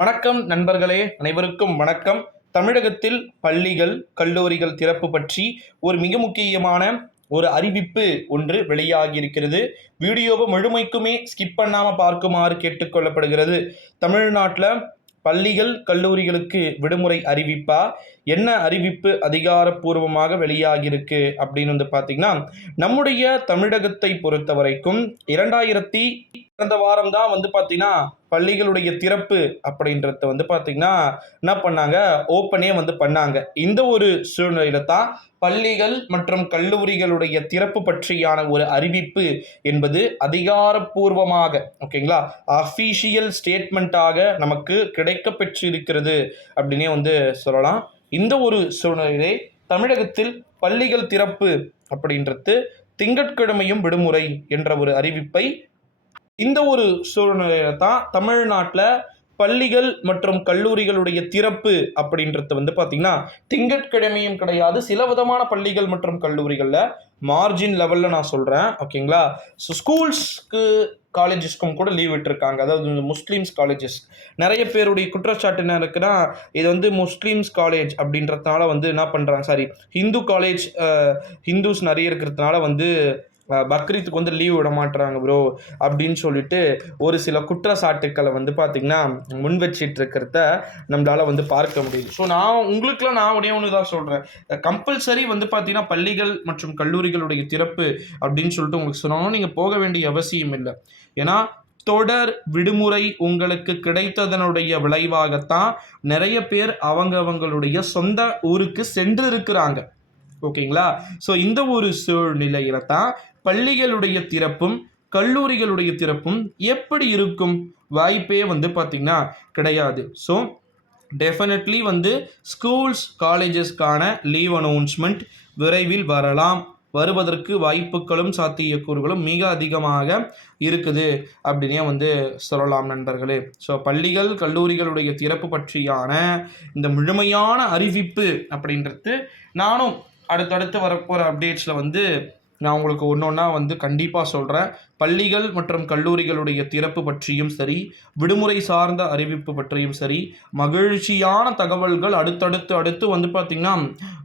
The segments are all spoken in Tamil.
வணக்கம் நண்பர்களே, அனைவருக்கும் வணக்கம். தமிழகத்தில் பள்ளிகள், கல்லூரிகள் திறப்பு பற்றி ஒரு மிக முக்கியமான ஒரு அறிவிப்பு ஒன்று வெளியாகியிருக்கிறது. வீடியோவை முழுமைக்குமே ஸ்கிப் பண்ணாம பார்க்குமாறு கேட்டுக்கொள்ளப்படுகிறது. தமிழ்நாட்டில் பள்ளிகள், கல்லூரிகளுக்கு விடுமுறை அறிவிப்பா? என்ன அறிவிப்பு அதிகாரப்பூர்வமாக வெளியாகியிருக்கு அப்படின்னு வந்து பார்த்தீங்கன்னா, நம்முடைய தமிழகத்தை பொறுத்த வரைக்கும் கடந்த வாரம் தான் வந்து பார்த்தீங்கன்னா பள்ளிகளுடைய திறப்பு அப்படின்றத வந்து பார்த்தீங்கன்னா என்ன பண்ணாங்க, ஓப்பனே வந்து பண்ணாங்க. இந்த ஒரு சூழ்நிலையில தான் பள்ளிகள் மற்றும் கல்லூரிகளுடைய திறப்பு பற்றியான ஒரு அறிவிப்பு என்பது அதிகாரப்பூர்வமாக, ஓகேங்களா, அஃபீஷியல் ஸ்டேட்மெண்ட்டாக நமக்கு கிடைக்க பெற்றிருக்கிறது அப்படின்னே வந்து சொல்லலாம். இந்த ஒரு சூழ்நிலையிலே தமிழகத்தில் பள்ளிகள் திறப்பு அப்படின்றது திங்கட்கிழமையும் விடுமுறை என்ற ஒரு அறிவிப்பை இந்த ஒரு சூழ்நிலையில தான் தமிழ்நாட்டில் பள்ளிகள் மற்றும் கல்லூரிகளுடைய திறப்பு அப்படின்றது வந்து பார்த்தீங்கன்னா திங்கட்கிழமையும் கிடையாது. சில விதமான பள்ளிகள் மற்றும் கல்லூரிகளில் மார்ஜின் லெவலில் நான் சொல்கிறேன், ஓகேங்களா. ஸோ ஸ்கூல்ஸ்க்கு காலேஜஸ்க்கும் கூட லீவ் விட்டுருக்காங்க. அதாவது முஸ்லீம்ஸ் காலேஜஸ் நிறைய பேருடைய குற்றச்சாட்டு என்ன இருக்குன்னா, இது வந்து முஸ்லீம்ஸ் காலேஜ் அப்படின்றதுனால வந்து என்ன பண்ணுறாங்க, சாரி, ஹிந்து காலேஜ், ஹிந்துஸ் நிறைய இருக்கிறதுனால வந்து பக்ரீத்துக்கு வந்து லீவ் விட மாட்டுறாங்க ப்ரோ அப்படின்னு சொல்லிட்டு ஒரு சில குற்றச்சாட்டுக்களை வந்து பார்த்திங்கன்னா முன் வச்சிட்டு இருக்கிறத நம்மளால் வந்து பார்க்க முடியுது. ஸோ நான் ஒரே ஒன்று தான் சொல்கிறேன். கம்பல்சரி வந்து பார்த்தீங்கன்னா பள்ளிகள் மற்றும் கல்லூரிகளுடைய திறப்பு அப்படின்னு சொல்லிட்டு உங்களுக்கு சொன்னாலும் நீங்கள் போக வேண்டிய அவசியம் இல்லை. ஏன்னா தொடர் விடுமுறை உங்களுக்கு கிடைத்ததனுடைய விளைவாகத்தான் நிறைய பேர் அவங்களுடைய சொந்த ஊருக்கு சென்று இருக்கிறாங்க, ஓகேங்களா. ஸோ இந்த ஒரு சூழ்நிலையில தான் பள்ளிகளுடைய திறப்பும் கல்லூரிகளுடைய திறப்பும் எப்படி இருக்கும், வாய்ப்பே வந்து பார்த்திங்கன்னா கிடையாது. ஸோ டெஃபினெட்லி வந்து ஸ்கூல்ஸ் காலேஜஸ்க்கான லீவ் அனௌன்ஸ்மெண்ட் விரைவில் வரலாம். வருவதற்கு வாய்ப்புகளும் சாத்தியக்கூறுகளும் மிக அதிகமாக இருக்குது அப்படின்னே வந்து சொல்லலாம் நண்பர்களே. ஸோ பள்ளிகள் கல்லூரிகளுடைய திறப்பு பற்றியான இந்த முழுமையான அறிவிப்பு அப்படின்றது நானும் அடுத்தடுத்து வரப்போகிற அப்டேட்ஸில் வந்து நான் உங்களுக்கு ஒன்று ஒன்றா வந்து கண்டிப்பாக சொல்கிறேன். பள்ளிகள் மற்றும் கல்லூரிகளுடைய திறப்பு பற்றியும் சரி, விடுமுறை சார்ந்த அறிவிப்பு பற்றியும் சரி, மகிழ்ச்சியான தகவல்கள் அடுத்து வந்து பார்த்திங்கன்னா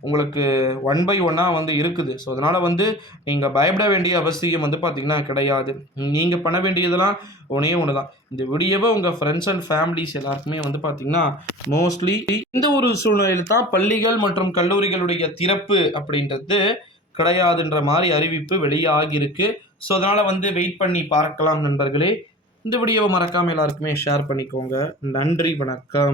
உங்களுக்கு 1 by 1 வந்து இருக்குது. ஸோ அதனால் வந்து நீங்கள் பயப்பட வேண்டிய அவசியம் வந்து பார்த்திங்கன்னா கிடையாது. நீங்கள் பண்ண வேண்டியதெல்லாம் ஒன்றே ஒன்று தான். இந்த வீடியோவை உங்கள் ஃப்ரெண்ட்ஸ் அண்ட் ஃபேமிலிஸ் எல்லாருக்குமே வந்து பார்த்திங்கன்னா மோஸ்ட்லி இந்த ஒரு சூழ்நிலையில் தான் பள்ளிகள் மற்றும் கல்லூரிகளுடைய திறப்பு அப்படின்றது கிடையாதுன்ற மாதிரி அறிவிப்பு வெளியாகியிருக்கு. ஸோ அதனால் வந்து வெயிட் பண்ணி பார்க்கலாம் நண்பர்களே. இந்த வீடியோவை மறக்காமல் எல்லாருக்குமே ஷேர் பண்ணிக்கோங்க. நன்றி, வணக்கம்.